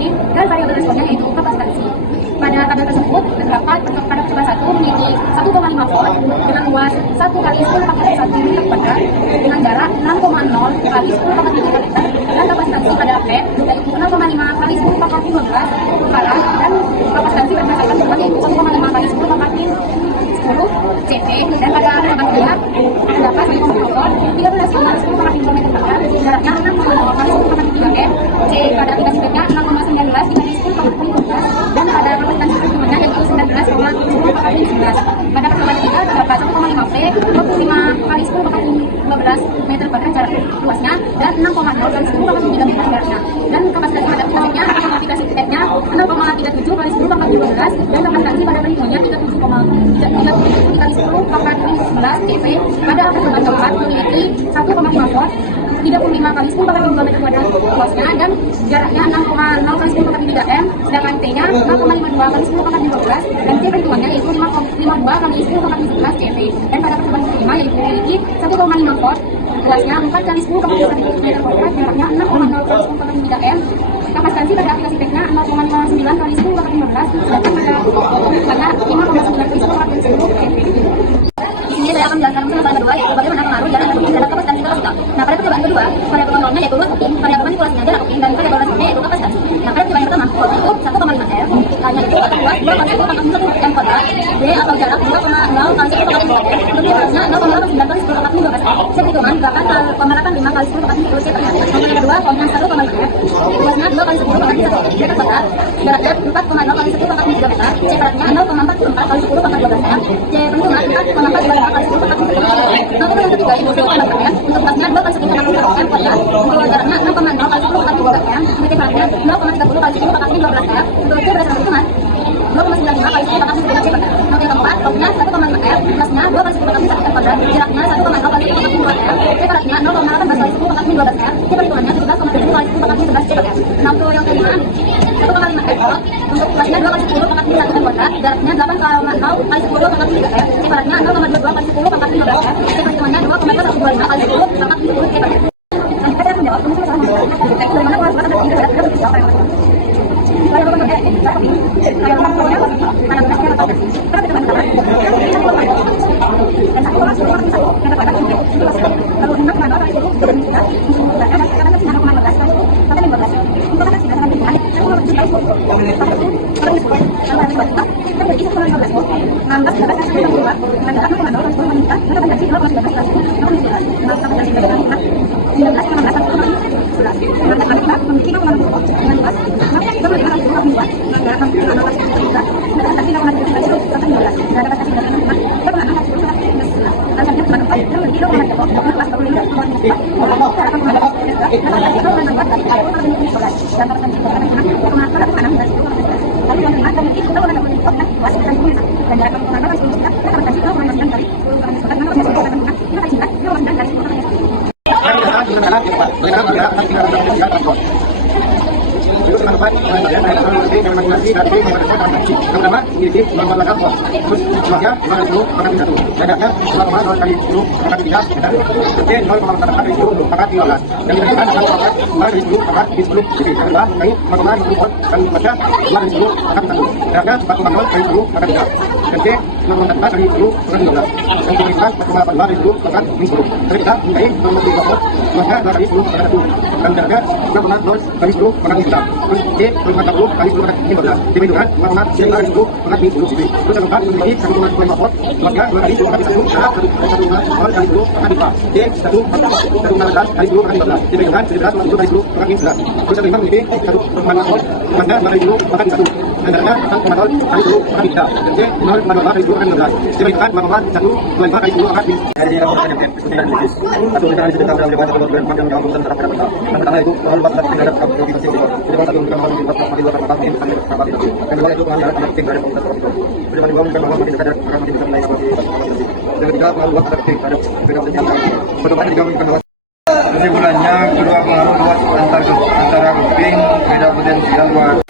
topik dan variabel responnya yaitu kapasitansi. Pada tabel tersebut terdapat pada percobaan 1 memiliki 1,5 volt dengan luas 1 kali 10⁻⁴ meter kuadrat dengan jarak 6,0 kali 10⁻³ meter dan kapasitansi pada plate yaitu 0,5 kali 10⁻12 farad dan kapasitansi berdasarkan beban yaitu 1,5 kali 10⁻10 CV dan pada percobaan kedua terdapat 1,0 volt 13 kali 10⁻³ meter kuadrat jaraknya 6,0 kali 10⁻³ m C pada aplikasi speknya 6,19 dikali 10⁻15 dan pada kapasitansi perhitungannya yaitu 19,10⁻11. Pada percobaan ketiga terdapat 1,5 V 25 kali 10⁻12 meter kuadrat jarak luasnya dan 6,0 kali 10⁻3 meter jaraknya dan kapasitas pada aplikasinya aplikasi speknya 0,37 kali 10⁻12 dan kapasitansi pada perhitungannya 37 kali 10⁻11 CV. Pada percobaan keempat memiliki 1,5 volt 35 kali 10⁻2 meter kuadrat luasnya dan jaraknya 6,0 kali 10⁻3 m sedangkan T-nya 0,52 kali 10⁻12 dan C perhitungannya yaitu 52 kali 10⁻11 CV. Dan pada percobaan kelima yaitu memiliki 1,5 volt luasnya 4 kali 10⁻1 meter kuadrat jaraknya 6,0 kali 10⁻3 m kapasitansi pada aplikasi speknya 0,59 kali 10⁻15 sedangkan pada perhitungannya 5,9 kali 10⁻10 CV. Di sini saya akan menjelaskan percobaan kedua yaitu bagaimana pengaruh jarak antropin terhadap kapasitansi kapasitor. Nah, pada percobaan kedua, variabel kontrolnya yaitu luas opin, variabel manipulasinya jarak opin, dan variabel responnya yaitu kapasitansi. Nah, pada percobaan yang pertama, volt itu 1,5 R, hanya itu atau luas 2 kali 10⁻1 m kuadrat, D atau jarak 2,0 kali 10⁻3 m, untuk luasnya 0,9 kali 10⁻12 m. Saya perhitungan 8,85 kali 10⁻10 c per meter. Untuk yang kedua, voltnya 1,5 R, luasnya 2 kali 10⁻1 meter kuadrat, jaraknya 4,0 kali 10⁻3 meter, C beratnya 0,44 kali 10⁻12 m, C perhitungan 4,45 kali 10⁻3 meter. Nah, untuk yang ketiga yaitu untuk luasnya 2 kali 10⁻1 m kuadrat, untuk jaraknya 6,0 kali 10⁻3 m, untuk beratnya 0,30 kali 10⁻12 m, untuk C berdasarkan perhitungan 2,95 kali 10⁻10 c per meter. Untuk yang keempat, voltnya 1,5 R, luasnya 2 kali 10⁻1 m kuadrat, jaraknya 1,0 kali 10⁻2 m, C beratnya 0,18 kali 10⁻12 m, C perhitungannya 17,7 kali 10⁻11 c per meter. Nah, untuk yang kelima 1,5 R volt, untuk luasnya 2 kali 10⁻1 m kuadrat, jaraknya 8,0 kali 10⁻3 m, C beratnya 0,22 kali 10⁻15 m, C perhitungannya 2,225 kali 10⁻10 c per meter. Nah, kita akan menjawab rumus salah satu. Bagaimana keluar suara dari berat dan berjauh variabel tersebut? Variabel kontrolnya variabel kontrolnya pada bentuknya atau pada percobaan pertama kita memiliki 1 variabel dan 1,10 meter kuadrat untuk luasnya lalu 6,0 kali 10 dan kita untuk beratnya dan katakan 9,15 kali 10 sampai 15 untuk kata berdasarkan perhitungan 1,7 kali 10 pada 10 dan pada percobaan kita memiliki 1,15 volt 16 kali 10 dengan jarak 0,0 kali 10 meter dan kapasitansi 0,19 kali 10 dengan kapasitansi pada 19,16 kali 10 dengan kita memiliki 0,0 volt dengan luas 6 kali 10 kali 10 dengan jarak 0,0 kali 10 meter dan kapasitansi 0,7 kali 10 sampai 15 dan kapasitansi pada 6 kali 10 sampai 15 dan selanjutnya percobaan 4 kita memiliki 0,3 volt dengan luas 45 kali 10 meter jarak 0,0 kali 10 meter dan kapasitansi 0,4 kali 10 dan kapasitansi pada 6,6 dan 10 lalu yang kelima kita memiliki 0,6 volt dengan luas 10 meter dan jarak 0,0 kali 10 meter dan kapasitansi 0,9 kali 10 meter dan kapasitansi pada 6 0,9 kali 10 meter. Pertama, memiliki nomor belakang volt. Terus luasnya 0,10 jaraknya 0,0 kali 10 meter. C 0,4 kali 10 meter 15. Dan diberikan dengan kuadrat 0 kali 10 meter di 10 cm. Yang kedua, mengenai 0,5 volt dan luasnya 0 kali 10 meter 1. Jaraknya 4,0 kali 10 meter 3. Dan C 0,4 kali 10 meter 15. Yang diberikan 4,8 kali 10 meter 10. Jadi kita mengenai 0,3 volt, luasnya 2 kali 10 meter 1. Dan jaraknya 0,0 kali 10 meter 3. Terus C 0,40 kali 10 meter 15. Diberikan 0,9 kali 10 meter 10 cm. Terus yang keempat memiliki 1,5 volt, luasnya 2 kali 10 meter 1. Jarak 1,0 kali 10 meter 5. C 1,14 kali 10 meter 15. Diberikan 17,7 kali 10 meter 15. Terus yang kelima memiliki 1,5 volt, luasnya 2 kali 10 meter 1. Dan jaraknya 1,0 kali 10 meter 3. Dan C 0,2 kali 10 meter 15. Diberikan 1,1 kali 10 meter 5. Dari laporan yang ditulis satu kita harus kita berada pada program panjang yang akan terhadap kita. Yang pertama itu luas terhadap aktivitas itu. Jadi satu untuk melakukan aktivitas di luar tempat ini sampai tempat itu. Yang kedua itu pengajaran anak tinggal dari komunitas itu. Jadi mandi bangun dan makin sadar akan makin bisa menilai seperti itu. Yang ketiga luas terhadap program yang pertama juga mengenai kesimpulannya kedua pengaruh luas antara kuping beda potensial luas.